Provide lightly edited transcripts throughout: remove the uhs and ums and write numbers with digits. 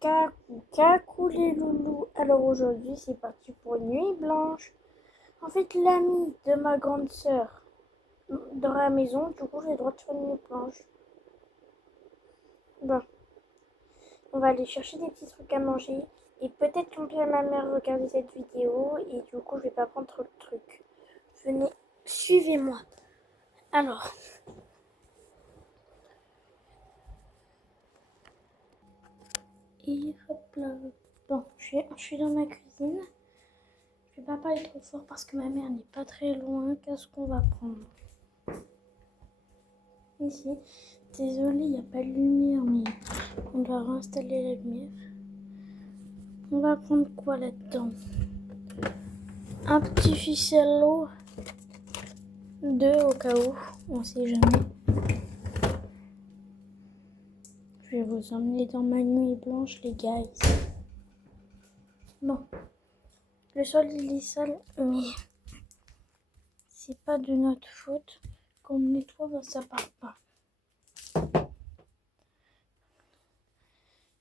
Coucou les loulous. Alors aujourd'hui c'est parti pour une nuit blanche. En fait l'ami de ma grande sœur dans la maison, du coup j'ai le droit de faire une nuit blanche. Bon, on va aller chercher des petits trucs à manger. Et peut-être qu'on peut ma mère regarder cette vidéo et du coup je vais pas prendre trop de trucs. Venez, suivez-moi. Alors, et hop là. Bon, je suis dans ma cuisine. Je vais pas parler trop fort parce que ma mère n'est pas très loin. Qu'est-ce qu'on va prendre ici? Désolée, il n'y a pas de lumière, mais on doit réinstaller la lumière. On va prendre quoi là-dedans? Un petit ficello. 2 au cas où, on sait jamais. Je vais vous emmener dans ma nuit blanche, les gars. Bon, le sol il est sale, mais c'est pas de notre faute. Quand on nettoie, ça part pas.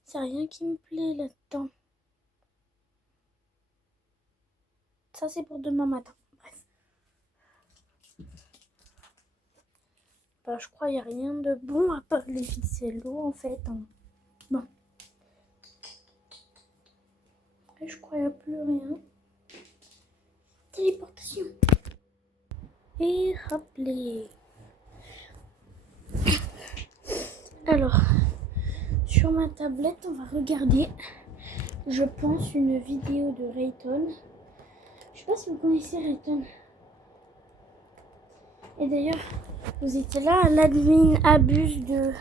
C'est rien qui me plaît là-dedans. Ça c'est pour demain matin. Bref. Bah, je crois qu'il n'y a rien de bon à part les ficellos en fait. Bon. Et je crois qu'il n'y a plus rien. Téléportation. Et hop les. Alors, sur ma tablette, on va regarder, je pense, une vidéo de Rayton. Je sais pas si vous connaissez Rayton. Et d'ailleurs, vous étiez là, l'admin abuse de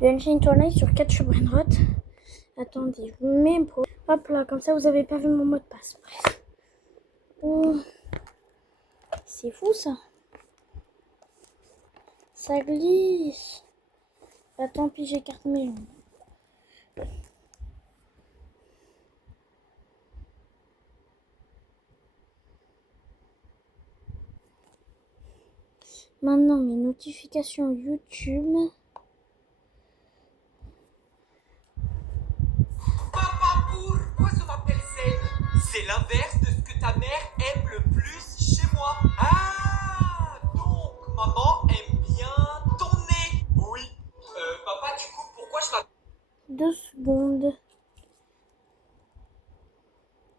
Unchained Tournai sur 4 sur Brainrot. Attendez, je vous mets pour. Hop là, comme ça vous avez pas vu mon mot de passe. Bref. Oh. C'est fou ça. Ça glisse. Bah tant pis, j'écarte mes jambes. Maintenant, mes notifications YouTube. Papa, pourquoi ça m'appelle Zen? C'est l'inverse de ce que ta mère aime le plus chez moi. Ah, donc maman aime bien ton nez. Oui. Papa, du coup, pourquoi je m'appelle 2 secondes.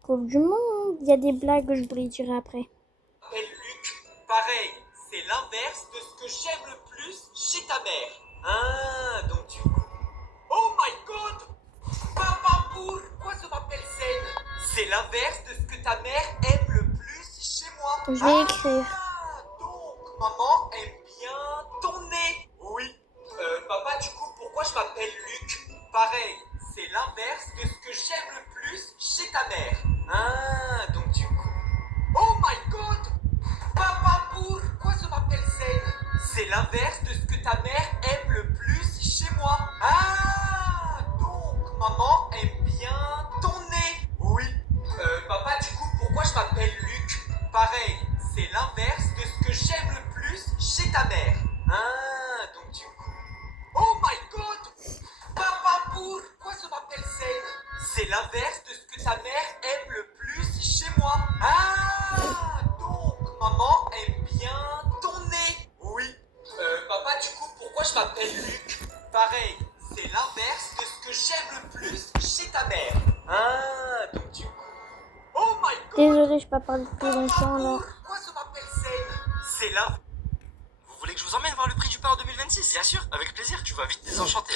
Coupe du monde. Il y a des blagues, je vous les dirai après. Luc? Pareil, c'est l'inverse de ce que j'aime le plus chez ta mère. Ah, donc du coup. Oh my god! Papa, pourquoi ça m'appelle Zen? C'est l'inverse de ce que ta mère aime le plus chez moi. Je vais écrire. Ah, donc maman aime bien ton nez. Oui. Papa, du coup, pourquoi je m'appelle Luc? Pareil, c'est l'inverse de ce que j'aime le plus chez ta mère. Ah, donc du coup. Oh my god! Papa, pourquoi ça m'appelle Zen? C'est l'inverse de ce que ta mère aime le plus chez moi. Ah, donc maman aime bien ton nez. Oui. Papa, du coup, pourquoi je m'appelle Luc? Pareil, c'est l'inverse de ce que j'aime le plus chez ta mère. Ah, donc du coup. Oh my god! Papa, pourquoi ça m'appelle Zen? C'est l'inverse de ce que ta mère aime le plus chez moi. Ah, donc maman aime bien ton nez. Oui. Papa, du coup, pourquoi je m'appelle Luc? Pareil, c'est l'inverse de ce que j'aime le plus chez ta mère. Ah, donc du coup. Oh my god! Désolée, je peux pas parler plus longtemps là. Pourquoi ça m'appelle Zen? C'est là. Vous voulez que je vous emmène voir le prix du pain en 2026? Bien sûr, avec plaisir. Tu vas vite désenchanter.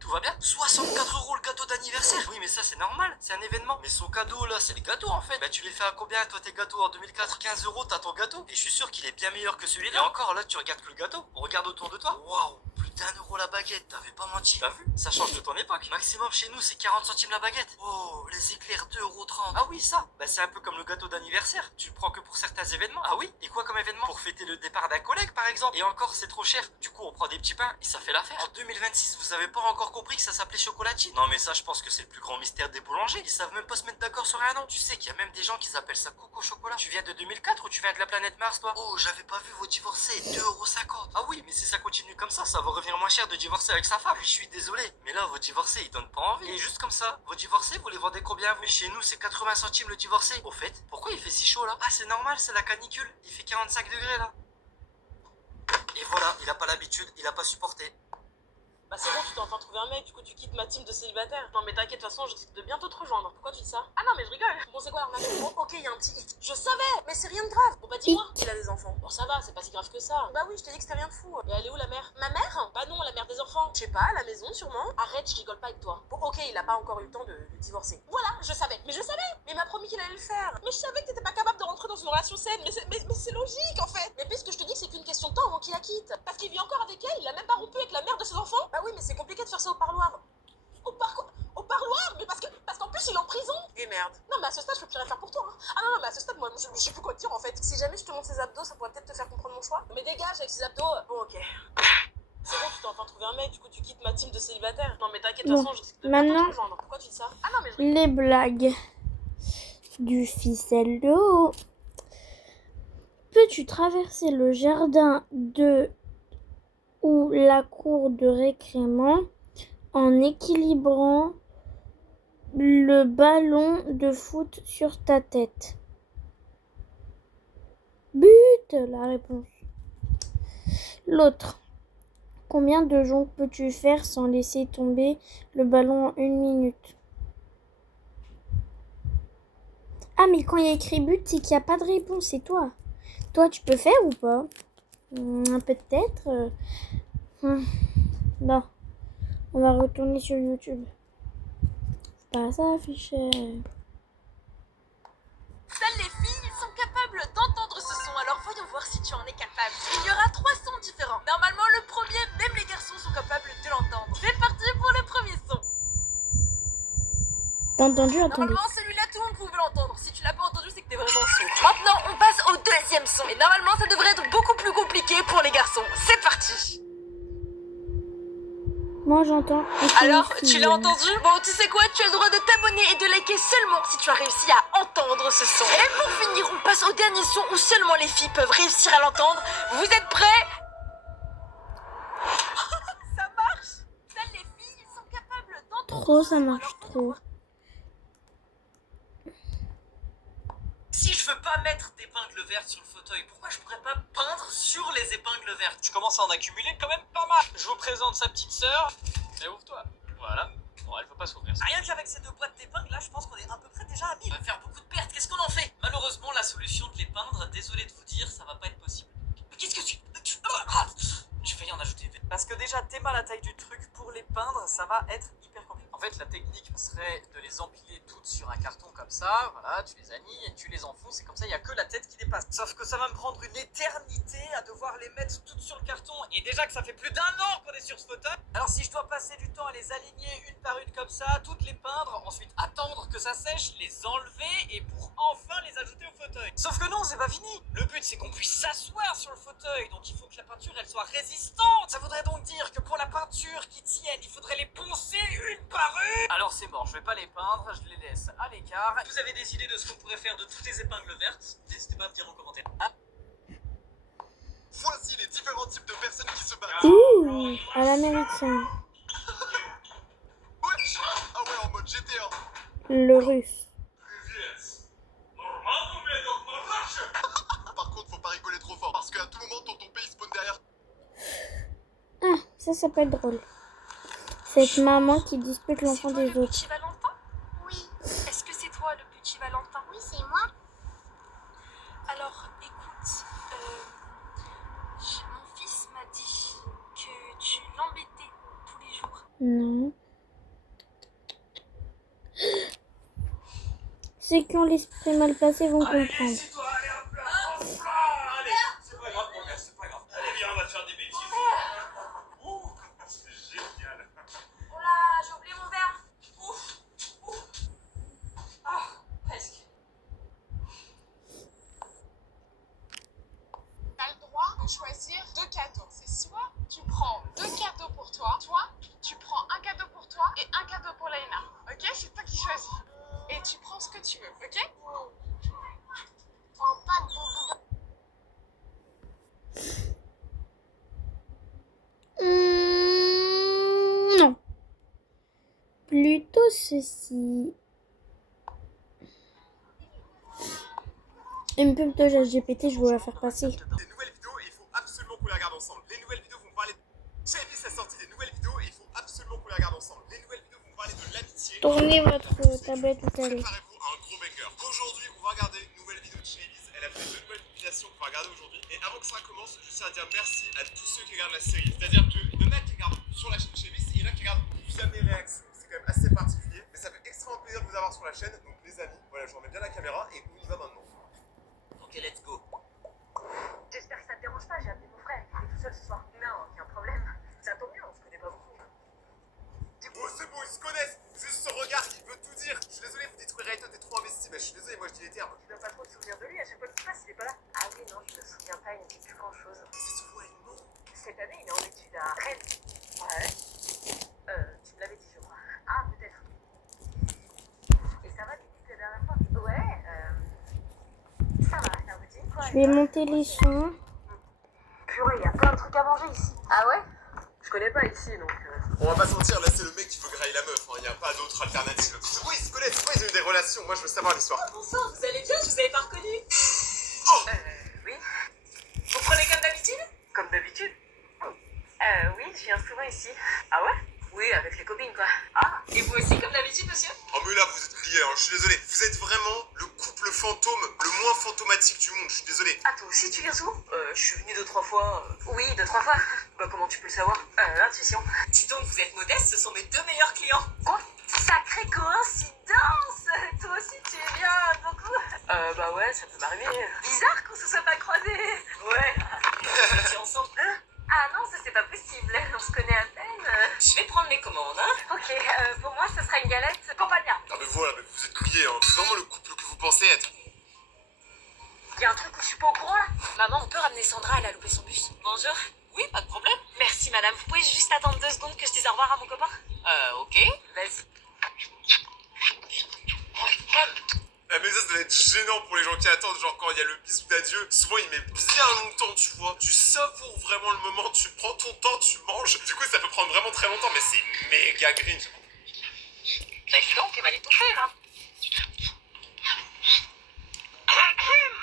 Tout va bien? 64 € le gâteau d'anniversaire. Oui, mais ça c'est normal, c'est un événement. Mais son cadeau là, c'est les gâteaux en fait. Bah tu les fais à combien toi tes gâteaux en 2004? 15 € t'as ton gâteau. Et je suis sûr qu'il est bien meilleur que celui-là. Et encore là, tu regardes que le gâteau. On regarde autour de toi. Waouh, plus d'1 € la baguette. T'avais pas menti. T'as vu? Ça change de ton époque. Maximum chez nous, c'est 40 centimes la baguette. Oh, les éclairs 2,30 €. Ah oui, ça. Bah c'est un peu comme le gâteau d'anniversaire. Tu le prends que pour certains événements. Ah oui? Et quoi comme événement? Pour fêter le départ d'un collègue par exemple. Et encore, c'est trop cher. Du coup, on prend des petits pains et ça fait l'affaire. En 2026, vous avez pas encore compris que ça s'appelait chocolatine? Non mais ça, je pense que c'est le plus grand mystère des boulangers. Ils savent même pas se mettre d'accord sur un nom. Tu sais qu'il y a même des gens qui s'appellent ça coco chocolat. Tu viens de 2004 ou tu viens de la planète Mars toi? Oh, j'avais pas vu vos divorcés. 2,50 €. Ah oui, mais si ça continue comme ça va revenir revient moins cher de divorcer avec sa femme. Je suis désolé, mais là, vos divorcés, ils donnent pas envie. Et juste comme ça, vos divorcés, vous les vendez combien vous? Mais chez nous, c'est 80 centimes le divorcé. Au fait, pourquoi il fait si chaud là? Ah, c'est normal, c'est la canicule. Il fait 45 degrés là. Et voilà, il a pas l'habitude, il a pas supporté. Bah c'est bon, tu t'es enfin trouvé un mec, du coup tu quittes ma team de célibataire. Non mais t'inquiète, de toute façon, je risque de bientôt te rejoindre. Pourquoi tu dis ça? Ah non mais je rigole. Bon c'est quoi l'arnaque? Bon ok, il y a un petit hic. Je savais, mais c'est rien de grave. Bon bah dis-moi, il a des enfants. Bon ça va, c'est pas si grave que ça. Bah oui, je t'ai dit que c'était rien de fou. Et elle est où la mère? Ma mère? Bah non, la mère des enfants. Je sais pas, à la maison sûrement. Arrête, je rigole pas avec toi. Bon ok, il a pas encore eu le temps de divorcer. Voilà, je savais. Mais je savais. Mais il m'a promis qu'il allait le faire. Mais je savais que t'étais pas capable de rentrer dans une relation saine. Mais c'est logique en fait. Mais puisque je te dis que c'est qu'une question de temps avant qu'il la quitte. Parce qu'il vit encore avec elle, il a même pas rompu avec la mère de ses enfants. Bah oui, mais c'est compliqué de faire ça au parloir. Au parloir? Mais parce qu'en plus il est en prison. Et merde. Non mais à ce stade je peux plus rien faire pour toi. Hein. Ah non mais à ce stade moi je sais plus quoi te dire en fait. Si jamais je te montre ses abdos, ça pourrait peut-être te faire comprendre mon choix. Mais dégage avec ses abdos. Bon ok. C'est bon, tu t'es enfin trouvé un mec, du coup tu quittes ma team de célibataire. Non mais t'inquiète, de toute façon je risque de bientôt te rejoindre. Pourquoi tu dis ça? Ah non mais je... Les blagues du ficello. Peux-tu traverser le jardin ou la cour de récrément en équilibrant le ballon de foot sur ta tête? But, la réponse. L'autre. Combien de joncs peux-tu faire sans laisser tomber le ballon en 1 minute? Ah, mais quand il y a écrit but, c'est qu'il n'y a pas de réponse, c'est toi. Toi, tu peux faire ou pas? Peut-être. Non. On va retourner sur YouTube. C'est pas ça, affiché. Seules les filles sont capables d'entendre ce son, alors voyons voir si tu en es capable. Il y aura 3 sons différents. Normalement, le premier, même les garçons sont capables de l'entendre. C'est parti pour le premier son. T'as entendu? Normalement, celui-là, tout le monde pouvait l'entendre. Si tu l'as pas entendu, c'est que t'es vraiment sourd. Maintenant, on passe au deuxième son. Et normalement, ça devrait être beaucoup plus compliqué pour les garçons. C'est parti. Moi, j'entends. Alors, tu l'as entendu? Bon, tu sais quoi? Tu as le droit de t'abonner et de liker seulement si tu as réussi à entendre ce son. Et pour finir, on passe au dernier son où seulement les filles peuvent réussir à l'entendre. Vous êtes prêts? Ça marche! Seules les filles sont capables d'entendre Trop, ce ça son. marche Alors, trop. Si je veux pas mettre d'épingles vertes sur le fauteuil, pourquoi je pourrais pas peindre sur les épingles vertes? Tu commences à en accumuler quand même pas mal. Je vous présente sa petite sœur. Et ouvre-toi. Voilà. Bon, elle veut pas s'ouvrir. Rien qu'avec ces 2 boîtes d'épingles, là, je pense qu'on est à peu près déjà amis. On va faire beaucoup de pertes. Qu'est-ce qu'on en fait? Malheureusement, la solution de les peindre, désolé de vous dire, ça va pas être possible. Mais qu'est-ce que tu... J'ai failli en ajouter. Parce que déjà, t'es mal à la taille du truc. Pour les peindre, ça va être hyper compliqué. En fait, la technique serait de les empiler toutes sur un carton comme ça. Voilà, tu les anilles et tu les enfonces. Et comme ça, il n'y a que la tête qui dépasse. Sauf que ça va me prendre une éternité à devoir les mettre toutes sur le carton. Et déjà que ça fait plus d'1 an qu'on est sur ce fauteuil. Alors si je dois passer du temps à les aligner une par une comme ça, toutes les peindre, ensuite attendre que ça sèche, les enlever et pour enfin les ajouter au fauteuil. Sauf que non, c'est pas fini. Le but, c'est qu'on puisse s'asseoir sur le fauteuil. Donc il faut que la peinture, elle soit résistante. Ça voudrait donc dire que pour la peinture qui tienne, il faudrait les poncer une par une. Alors c'est mort, je vais pas les peindre, je les laisse à l'écart. Vous avez des idées de ce qu'on pourrait faire de toutes les épingles vertes? N'hésitez pas à me dire en commentaire. Voici les différents types de personnes qui se battent. Ouh, à l'américain. Wesh. Ah ouais, en mode GTA. Le russe. Par contre, faut pas rigoler trop fort, parce qu'à tout moment, ton pays spawn derrière. Ah, ça peut être drôle. Cette maman qui dispute l'enfant des le autres. petit Valentin? Oui. Est-ce que c'est toi le petit Valentin? Oui, c'est moi. Alors, écoute, mon fils m'a dit que tu l'embêtais tous les jours. Non. Ceux qui ont l'esprit mal placé vont comprendre. Allez, c'est pas grave, mon gars, c'est pas grave. Allez, viens, on va te faire des bêtises. Ouh, c'est génial. Oh là, j'ai oublié mon verre. Ouf, ouf. Ah, presque. T'as le droit de choisir 2 cadeaux. C'est soit tu prends 2 cadeaux pour toi, soit tu prends un cadeau pour toi et un cadeau pour Laina. Ok? C'est toi qui choisis. Et tu prends ce que tu veux, ok? plutôt ceci. Une pub de ChatGPT, je vais la faire passer. Des nouvelles vidéos et il faut absolument qu'on les regarde ensemble. Les nouvelles vidéos vont parler. Chavis a sorti des nouvelles vidéos et il faut absolument qu'on les regarde ensemble. Les nouvelles vidéos vont parler de l'amitié. Tournez votre tablette tout à l'heure. Préparez-vous à un gros banger. Aujourd'hui, on va regarder une nouvelle vidéo de Chavis. Elle a fait 2 nouvelles publications qu'on va regarder aujourd'hui. Et avant que ça commence, je tiens à dire merci à tous ceux qui regardent la série. C'est-à-dire qu'il y en a qui regardent sur la chaîne Chavis et il y en a qui regardent via mes réactions. C'est quand même assez particulier. Mais ça fait extrêmement plaisir de vous avoir sur la chaîne. Donc les amis, voilà, je remets bien la caméra et on y va maintenant. Ok, let's go. J'espère que ça te dérange pas, j'ai appelé mon frère, il est tout seul ce soir. Non, aucun problème. Ça tombe bien, on se connaît pas beaucoup. Oh, c'est bon, ils se connaissent. Juste ce regard, il veut tout dire. Je suis désolé, vous dites que Rayton est trop investi. Mais je suis désolé, moi je dis les termes. Tu viens pas trop te souvenir de lui, à chaque fois qu'il passe, il est pas là. Ah oui, non, je me souviens pas, il ne dit plus grand chose. C'est souvent elle ment. Cette année, il est en études à Rennes. Ouais. Tu me l'avais dit, je crois. Ah, peut-être. Et ça va depuis la dernière fois? Ouais, ça va, la routine, quoi. Je vais monter les sons. Purée, il y a plein de trucs à manger ici. Ah ouais? Je connais pas ici, donc... On va pas se mentir, là c'est le mec qui veut grailler la meuf. Il n'y a pas d'autre alternative. Pourquoi ils se connaissent? Pourquoi ils ont eu des relations? Moi je veux savoir l'histoire. Bonsoir, vous allez bien? Je vous avais pas reconnu. Oh Oui. Vous prenez comme d'habitude? Comme d'habitude? Oui, je viens souvent ici. Ah ouais? Oui, avec les copines, quoi. Ah, et vous aussi, comme d'habitude, monsieur? Oh mais là vous êtes liés, hein. Je suis désolé. Vous êtes vraiment le couple fantôme le moins fantomatique du monde. Je suis désolé. Ah, toi aussi, tu viens souvent? Je suis venue 2-3 fois. Oui, 2-3 fois. Bah, comment tu peux le savoir? Intuition. Dis donc, vous êtes modeste, ce sont mes 2 meilleurs clients. Quoi? Sacrée coïncidence! Toi aussi, tu viens beaucoup? Bah ouais, ça peut m'arriver. Bizarre qu'on se soit pas croisés. Ouais. On est ensemble. Hein? Ah non, ça c'est pas possible. On se connaît à peine. Je vais prendre les commandes, hein? Ok, pour moi, ce sera une galette campagna. Ah mais voilà, mais vous êtes liés, hein. C'est vraiment le couple que vous pensez être. Il y a un truc où je suis pas au courant là. Maman, on peut ramener Sandra, elle a loupé son bus. Bonjour. Oui, pas de problème. Merci madame. Vous pouvez juste attendre 2 secondes que je dise au revoir à mon copain? Ok. Vas-y. Mais ça doit être gênant pour les gens qui attendent, genre quand il y a le bisou d'adieu, souvent il met bien longtemps, tu vois. Tu savoures vraiment le moment, tu prends ton temps, tu manges. Du coup ça peut prendre vraiment très longtemps, mais c'est méga green. Reste donc, t'es mal étouffé là.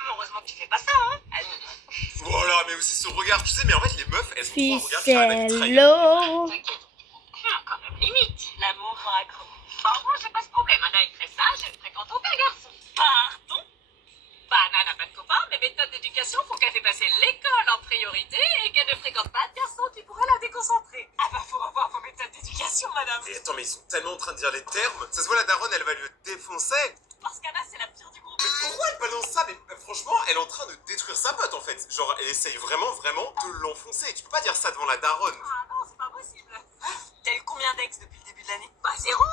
Heureusement que tu fais pas ça, hein. Voilà, mais aussi ce regard, tu sais, mais en fait les meufs, elles ont trop un regard qui arrive à les trahir. Ficello. Quand même limite. L'amour rend accro. Bon, moi j'ai pas ce problème. Anna est très sage, elle fréquente aucun garçon. Pardon? Bah, Anna n'a pas de copain, mes méthodes d'éducation font qu'elle fait passer l'école en priorité et qu'elle ne fréquente pas de garçon qui pourrait la déconcentrer. Ah bah, faut revoir vos méthodes d'éducation, madame. Mais attends, mais ils sont tellement en train de dire les termes. Ça se voit, la daronne, elle va le défoncer. Parce qu'Anna, c'est la pire du groupe. Mais pourquoi elle balance ça? Mais franchement, elle est en train de détruire sa pote en fait. Genre, elle essaye vraiment de l'enfoncer. Tu peux pas dire ça devant la daronne. Ah non, c'est pas possible. T'as eu combien d'ex depuis le début de l'année? Bah, 0.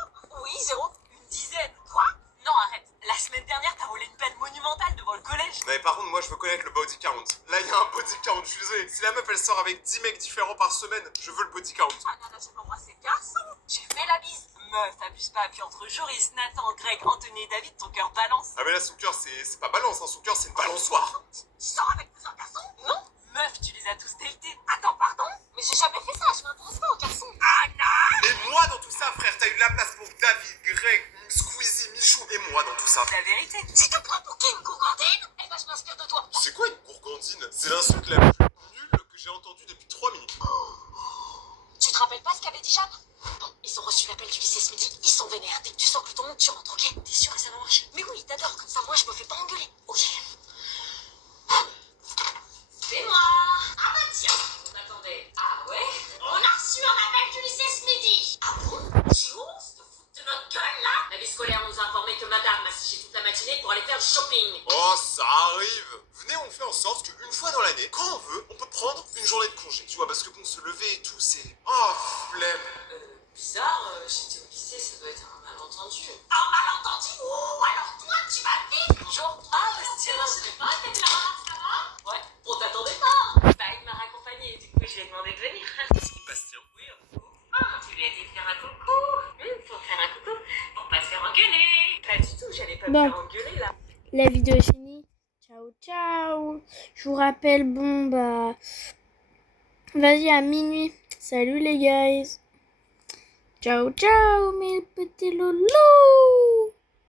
Oui, 0. Une dizaine. Quoi? Non, arrête. La semaine dernière, t'as volé une pelle monumentale devant le collège. Non, mais par contre, moi je veux connaître le body count. Là, il y a un body count, je suis désolé. Si la meuf elle sort avec 10 mecs différents par semaine, je veux le body count. Ah non, non, j'ai pas embrassé le garçon. J'ai fait la bise. Meuf, abuse pas. Puis entre Joris, Nathan, Greg, Anthony et David, ton cœur balance. Ah, mais là, son cœur, c'est pas balance, hein. Son cœur, c'est une balançoire. Tu sors avec plusieurs garçons? Non. Meuf, tu les as tous datés. Attends, pardon? Mais j'ai jamais fait ça. Je m'intéresse pas aux garçons. Anna! Et moi dans tout ça, frère, t'as eu de la place pour David, Greg, Squeezie, Michou et moi dans tout ça. La vérité. Tu te prends pour qui, une gourgandine? Eh ben, je m'inspire de toi. C'est quoi une gourgandine? C'est l'insulte la plus nulle que j'ai entendue depuis 3 minutes. Tu te rappelles pas ce qu'avait dit Jeanne? Bon, ils ont reçu l'appel du lycée ce midi, ils sont vénères. Dès que tu sens que ton monde, tu rentres, ok? T'es sûr que ça va marcher? Mais oui, t'adores, comme ça moi je me fais pas engueuler. Ok. C'est moi. Ah bah tiens, on attendait. Ah ouais? On a reçu un appel du lycée ce midi. Ah bon? Tu oses te foutre de notre gueule là? La vie scolaire nous a informé que madame m'a séché toute la matinée pour aller faire du shopping. Oh, ça arrive. Venez, on fait en sorte qu'une fois dans l'année, quand on veut, on peut prendre une journée de congé. Tu vois, parce que bon, se lever et tout, c'est... Oh, flemme. Bizarre, j'étais au lycée, ça doit être un malentendu. Un malentendu? Oh, alors toi, tu vas vite. Bonjour. Ah, Bastien, je sais pas, t'es là, ça va? Ouais, on t'attendait pas. Bah, il m'a raccompagné, du coup, je lui ai demandé de venir. Bastien. Oui, un coucou. Ah, tu lui as dit de faire un coucou. Pour faire un coucou. Pour pas te faire engueuler. Pas du tout, j'allais pas me Bon. faire engueuler, là. La vidéo est finie. Ciao, ciao. Je vous rappelle, bon, bah... Vas-y, à minuit. Salut les guys. Ciao, ciao, mes petits loulous.